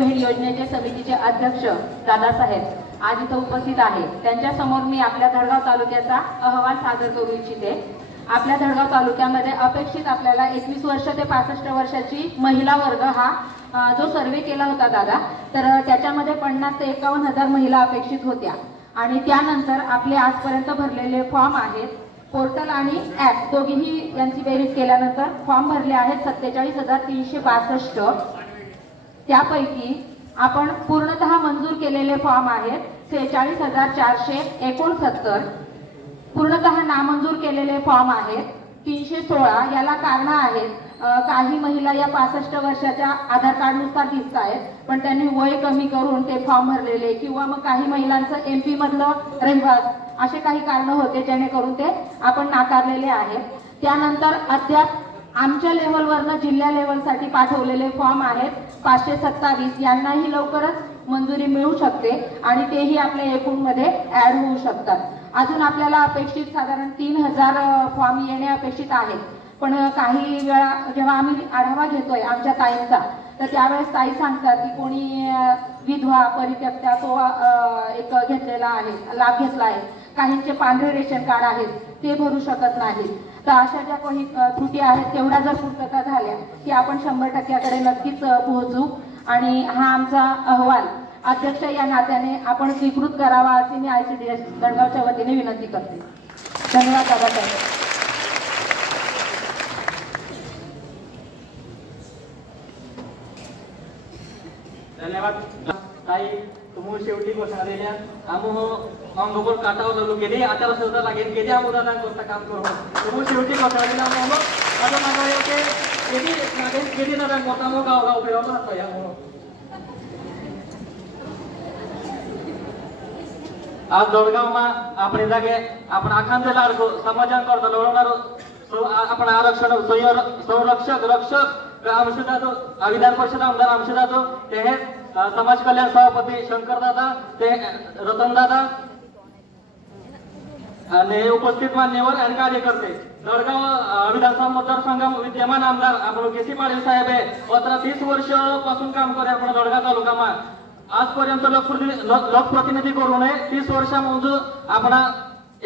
बहीण योजनेचे समितीचे अध्यक्ष दादासाहेब आज इथं उपस्थित आहे। त्यांच्या समोर मी आपल्या धडगाव तालुक्याचा अहवाल सादर करू इच्छिते। आपल्या धडगाव तालुक्यामध्ये अपेक्षित आपल्याला 21 वर्ष ते 65 वर्षाची महिला वर्ग हा जो सर्वे केला होता दादा, तर त्याच्यामध्ये 50 ते 51 हजार महिला अपेक्षित होत्या। आणि त्यानंतर आपले आजपर्यंत भरलेले फॉर्म आहेत, पोर्टल आणि ॲप दोघीही यांची बेरीज केल्यानंतर फॉर्म भरले आहेत 47,362। त्यापैकी आपण पूर्णतः मंजूर केलेले फॉर्म आहेत 46,469। पूर्णतः नामंजूर केलेले फॉर्म आहेत 316। याला कारण आहेत काही महिला या 65 वर्षाच्या आधार कार्ड नुसार दिसत आहेत, पण त्यांनी वय कमी करून ते फॉर्म भरलेले, किंवा मग काही महिलांचं MP मधलं रहिवास, असे काही कारण होते जेणेकरून ते आपण नाकारलेले आहेत। त्यानंतर अद्याप आमच्या लेव्हलवरनं जिल्हा लेव्हलसाठी पाठवलेले फॉर्म आहेत 527। यांनाही लवकरच मंजुरी मिळू शकते आणि तेही आपल्या एकूणमध्ये ऍड होऊ शकतात। अजून आपल्याला अपेक्षित साधारण 3000 फॉर्म येणे अपेक्षित आहेत, पण काही वेळा जेव्हा आम्ही आढावा घेतोय आमच्या ताईंचा, तर त्यावेळेस ताई सांगतात की कोणी विधवा परित्यक्त्या तो एक घेतलेला आहे, लाभ घेतला आहे, काहींचे पांढरे रेशन कार्ड आहेत ते भरू शकत नाहीत। तर अशा ज्या काही त्रुटी आहेत तेवढ्या जर पूर्तता झाल्या की आपण 100%कडे नक्कीच पोहोचू। आणि हा आमचा अहवाल अध्यक्ष या नात्याने आपण स्वीकृत करावा अशी मी ICDS धडगावच्या वतीने विनंती करते। धन्यवाद दादासाहेब। धन्यवाद ताई, तुम्ही शेवटी घोषणा दिल्या आम्ही अंगोबर काटावलो गेली आता सुद्धा लागेल गेली आम्हाला कोणतं काम करू तुम्ही शेवटी घोषणा दिला आम्ही आता मागावे होते गेली लागेल गेली ना मोठा मग गाव फिरवलं होतं या आज दौडगावमा आपण जागे आपण आखांचे लाडको समाजान करता लढवणारो आपण आरक्षण संरक्षक रक्षक आमशुदादो विधान परिषद आमदार आमशुदादो ते हे समाज कल्याण सभापती शंकरदादा ते रतनदादा आणि उपस्थित मान्यवर आणि कार्यकर्ते दौडगाव विधानसभा मतदारसंघ विद्यमान आमदार आपण केसी पाटील साहेब आहे 30 वर्ष पासून काम करे आपण दौडगाव तालुकामा आजपर्यंत लोकप्रतिनिधी करून 30 वर्षामध्ये आपण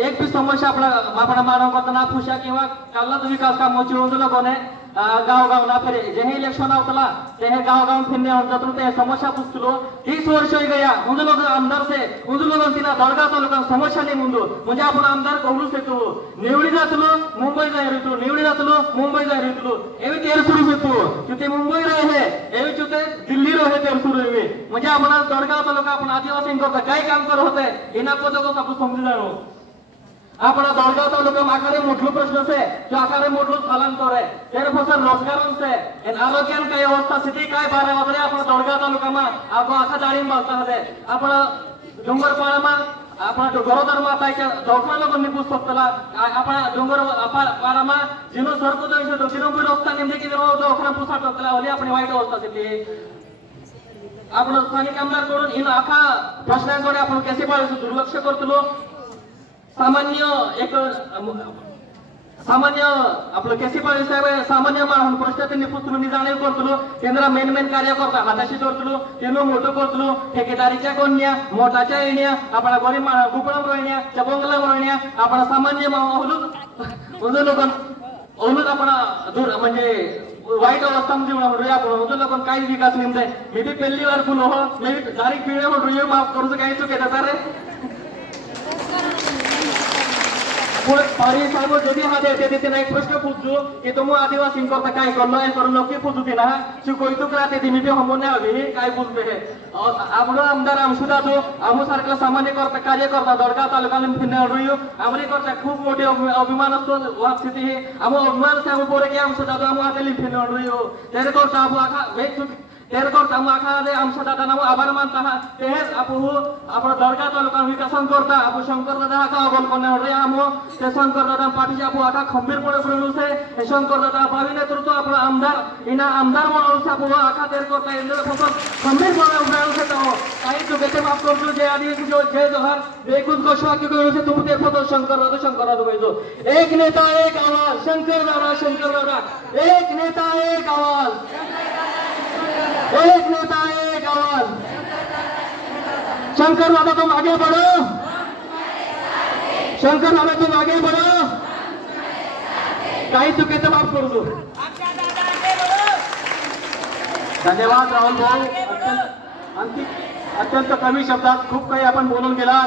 एक भी समस्या आपण मानव करताना पुषा किंवा कालच विकास कामाची लोकांनी गाव ना फिरे जे इलेक्शन आवतला ते गाव फिरने जातो ते समस्या पुछलो 30 वर्ष हो गया मुझे लोग आमदार से मुझे लोग तिला दौडगाव तालुका समस्या नहीं मुंदो म्हणजे आपण आमदार करू शकतो निवडी जातलो मुंबई जाय रितलो निवडी जातलो मुंबई जाय रितलो एवी तेर सुरू होतो ते मुंबई रहे एवी ते दिल्ली रहे तेर सुरू होवे म्हणजे आपण दौडगाव तालुका आपण आदिवासी करता काय काम करत होते इना पदको आपण समजू जाणो आपण दौडगाव तालुका आखाडे मोठलो प्रश्न से जो आखाडे मोठलो स्थलांतर है तेरे फसर रोजगारों से इन आरोग्यान काय अवस्था स्थिती काय 12 वाजले आपण दौडगाव तालुका मा आपण आखा दाळीम बालता है आपण डोंगरपाळा मा आपण गरोदर माताच्या दौडमा लोकांनी पुस्तकला आपण डोंगर पाळा मा जिनो सरको जो जिनो भी रस्ता नेमके की दवाखाना पुसाट होतला ओली आपण वाईट अवस्था स्थिती आपण स्थानिक आमदार कडून इन आखा प्रश्नांकडे आपण कसे पाळायचं दुर्लक्ष करतो सामान्य आपलं केसी पाटील साहेब सामान्य माणूस प्रश्न त्यांनी पुस्तून जाणीव करतलो केंद्र मेन कार्य करता हाताशी करतलो तेनो मोठं करतलो ठेकेदारीच्या कोण्या मोठाच्या येण्या आपण गरीब गुपळम रोयण्या चबंगला रोयण्या आपण सामान्य लोक आपण दूर म्हणजे वाईट अवस्था मध्ये आपण लोक काही विकास नेमते मी बी पहिली वार फुल हो मी तारीख पिळे म्हणून माफ करूच काही चुकेता सर पारी साहेब जदि हाँ देते एक प्रश्न पूछो कि तुम आदिवासी करता काय करलो ए करून नक्की पूछू ना शिकोयतुक राहते ती मी बी हमने हवी काय बोलते है आपण आमदार आमसुदा जो आमू सारखा सामान्य करता कार्य करता दौडगाव तालुक्याला फिरणार रहियो आमरी करता खूप मोठे अभिमान असतो वाक स्थिती हे आमू अभिमान से आमू पोरे की आमसुदा जो आमू आता फिरणार रहियो तेरे करता आमू आखा वेग तेरे करता आमू आखा दे आमसुदा नाम आभार मानता ते आपण दौडगाव तालुका विकासन करता आपण शंकर दादा आखा अगोल करणार रे आमू ते शंकर दादा पाठीचे आपण आखा खंबीरपणे बोलू से हे शंकर दादा भावी नेतृत्व आपला आमदार इना आमदार म्हणून से आपण आखा तेर करता इंद्र फक्त खंबीरपणे उभा से तो काही चुकीचे माफ करतो जे आदिवासी जो जय जोहार एकूण घोषवाक्य करू से तुम तेर फक्त शंकर दादा पाहिजे एक नेता एक आवाज शंकर दादा एक नेता एक आवाज एक नेता एक आवाज शंकर दादा तुम आगे बढ़ो, शंकर दादा तुम आगे बढ़ो. काही चुकीचं माफ करू दो. धन्यवाद राहुल भाऊ. अत्यंत कमी शब्दात खूप काही आपण बोलून गेला.